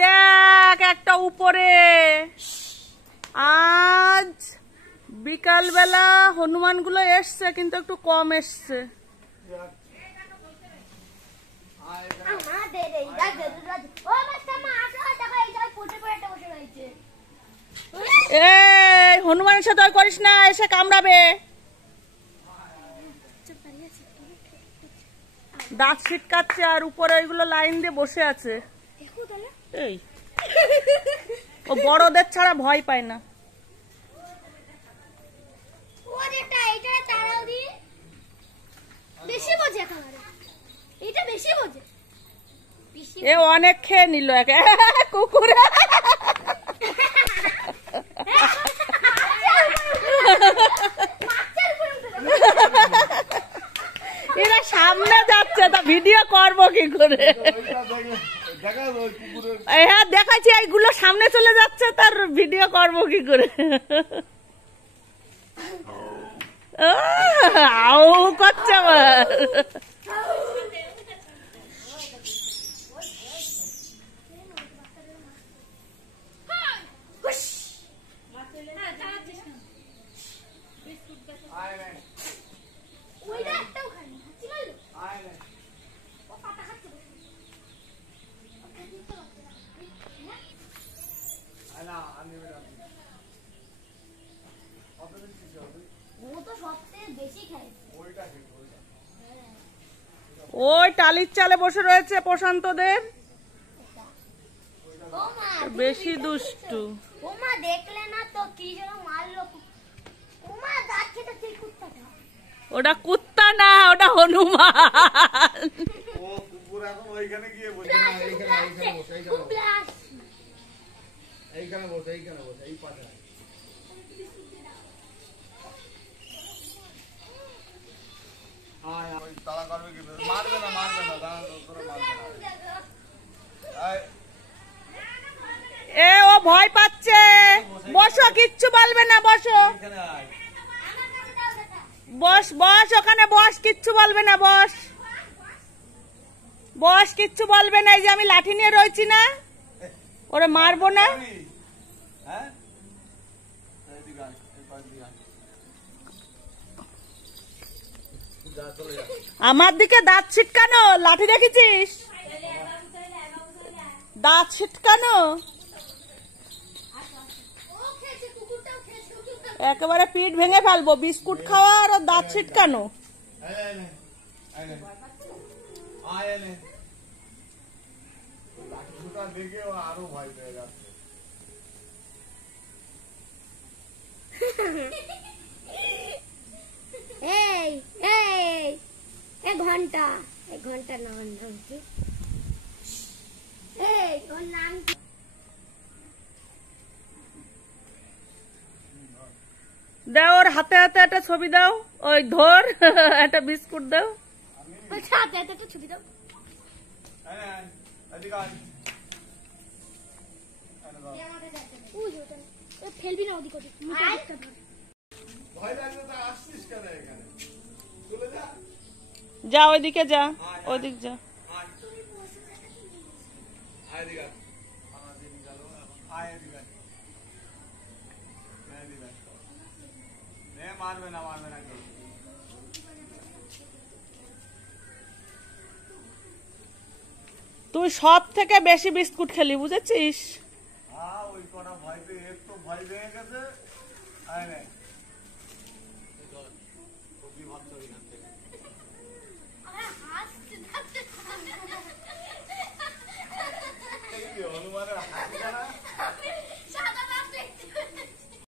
দেখ একটা উপরে আজ বিকাল বেলা হনুমান গুলো এসছে কিন্তু একটু কম এসছে। এই হনুমানের সাথে করিস না, এসে কামড়াবে। দাঁত ছিটকাচ্ছে আর উপরে ওইগুলো লাইন দিয়ে বসে আছে। এই ও বড়দের ছাড়া ভয় পায় না। এ অনেক খেয়ে নিল কুকুরে। এরা সামনে যাচ্ছে, তা ভিডিও করবো কি করে? হ্যাঁ দেখাচ্ছি, এইগুলো সামনে চলে যাচ্ছে, তার ভিডিও করবো কি করে? আউ করছে আবার। ওই টালির চালে বসে রয়েছে প্রশান্তদের, বেশি দুষ্টু। ওটা কুত্তা না, ওটা হনুমান। এ ও ভয় পাচ্ছে, বসো, কিচ্ছু বলবে না, বসো, বস বস, ওখানে বস, কিচ্ছু বলবে না, বস বস, কিচ্ছু বলবে না। এই যে আমি লাঠি নিয়ে রয়েছি না, ওরে মারবো না। আমার দিকে দাঁত ছিটকানো, লাঠি দেখেছিস? দাঁত ছিটকানো, একেবারে পিঠ ভেঙে ফেলবো। বিস্কুট খাওয়া আর দাঁত ছিটকানো। আরো ভয় পেয়ে যাচ্ছে। এক ঘন্টা নাম কি? ওর নাম কি? দাও, ওর হাতে হাতে একটা ছবি দাও, ওই ধর একটা বিস্কুট দাও, হাতে হাতে একটা ছবি দাও। ফেলবি না ওদিক ওদিক। যা ওইদিকে যা, ওইদিক যা। মারবে না, মারবে না। তুই সব থেকে বেশি বিস্কুট খেলি, বুঝেছিস? ওই কটা ভয় পেয়ে একটু ভয় পেয়ে গেছে।